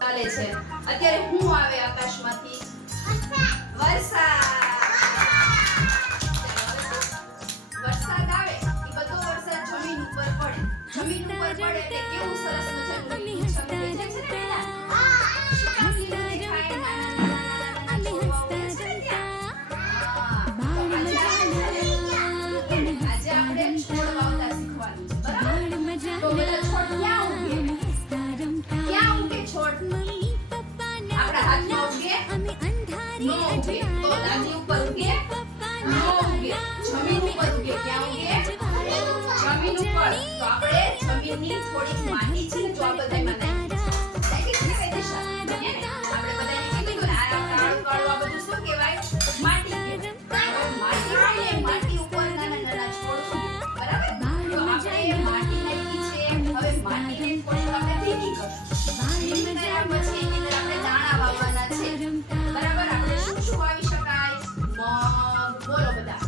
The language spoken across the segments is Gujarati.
ચાલે છે અત્યારે હું આવે આકાશમાંથી વરસાદ આવે એ બધો વરસાદ જમીન ઉપર પડે એટલે કેવું સરસ મજાનું લીલુંછમ થઈ જાય છે ને બેટા શું લીલું દેખાય નાના નાના છોડવાઓ છે ને ત્યાં આજે આપણે છોડ વાવતા શીખવાનું છે બરાબર તો બધા છોડ ક્યાં ઉગે છોડ આપણા હાથમાં ઉગે નો ઉગે તો દાદી ઉપર ઉગે નો ઉગે જમીન ઉપર ઉગે ક્યાં ઉગે જમીન ઉપર તો આપણે જમીનની થોડીક માટી છે જો આ બધામાં નાખી છે કઈ દિશા ને આપણે બધાને કીધું ને આ કાળું કાળું આ બધું શું કહેવાય માટી માટી હોય ને માટી ઉપર નાના નાના છોડ બરાબર તો આપણે માટી નાખી છે હવે માટીને થોડી આપણે ભીની કરશું ભીની કર્યા પછી એની અંદર આપણે દાણા વાવવાના છે બરાબર આપણે શું શું વાવી શકાય મગ બોલો બધા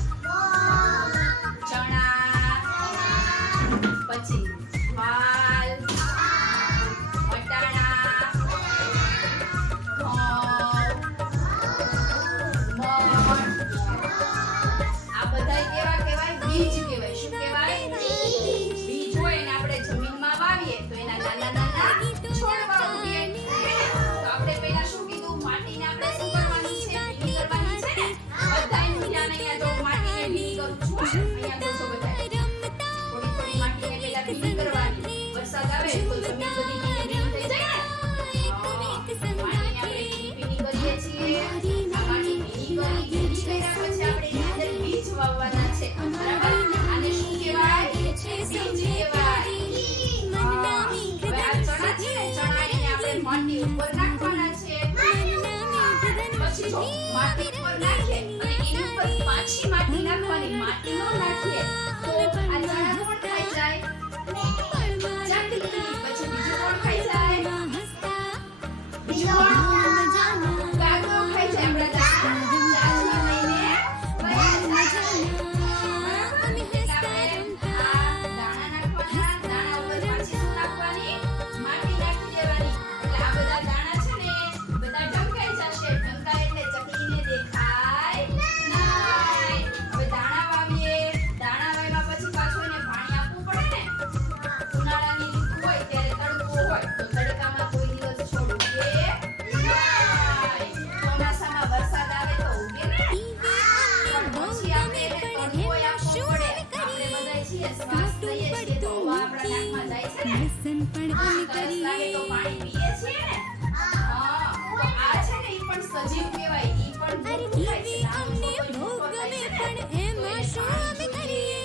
ચણા પછી વાલ વટાણા ઘઉં આ બધા કેવા કહેવાય બીજ કહેવાય શું કહેવાય બીજ હોય ને આપણે જમીનમાં વાવીએ તો એના નાના નાના છોડવા ઉગે તો આપણે પહેલા શું કીધું માટીને આપણે શું કરવાની છે ભીની કરવાની છે ને બધાય ધ્યાન અહીંયા જો માટીને ભીની કરું છું અહીંયા જોજો બધાય થોડી થોડી માટીને પહેલા ભીની કરવાની વરસાદ આવે તો જમીન બધી ભીની થઈ જાય ને માટીને આપણે ભીની કરીએ છીએ આ માટી ભીની કર્યા પછી આપણે એની અંદર બીજ વાવવાના છે બરાબર આને શું કહેવાય બીજ કહેવાય હવે આ ચણા છે ને ચણા એને આપણે માટી ઉપર નાખવાના છે પછી જો માટી ઉપર નાખીએ અને એની ઉપર પાછી માટી નાખવાની માટી ન નાખીએ તો આ ચણા કોણ ખાઈ જાય ચાકરી પછી બીજું કોણ ખાઈ જાય બીજું કોણ કાગડો ખાઈ જાય આપણા ચાચમાં લઈને ગયા જાય દાણા નાખવાના દાણા ઉપર પાછી શું નાખવાની માટી નાખી દેવાની એટલે આ બધા દાણા છે ને બધા ઢંકાઈ જશે ઢંકાય એટલે ચકલીને દેખાય નહીં હવે દાણા વાવીએ દાણા વાવ્યા પછી પાછું એને પાણી આપવું પડે ને ઉનાળાની ઋતુ હોય ત્યારે તડકો હોય તો તડકામાં કોઈ દિવસ છોડ ઉગે નહીં ચોમાસામાં વરસાદ આવે તો ઉગે ને પણ પછી આપણે એને તડકો આપવો પડે આપણે બધા છીએ શ્વાસ લઈએ છીએ તો હવા આપણા નાકમાં જાય છે ને તરસ લાગે તો પાણી પીએ છીએ ને હા તો આ છે ને ઈ પણ સજીવ કહેવાય ઈ પણ ભોગવું ખાય છે નાનું છોકરું ભોગવા ખાય છે ને તો એને પાણી જોઈએ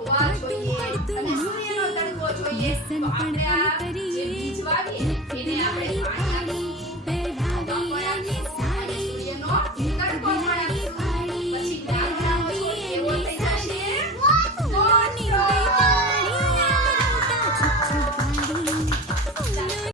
હવા જોઈએ અને સૂર્યનો તડકો જોઈએ તો આપણે આ જે બીજ વાવીએ એને આપણે પાણી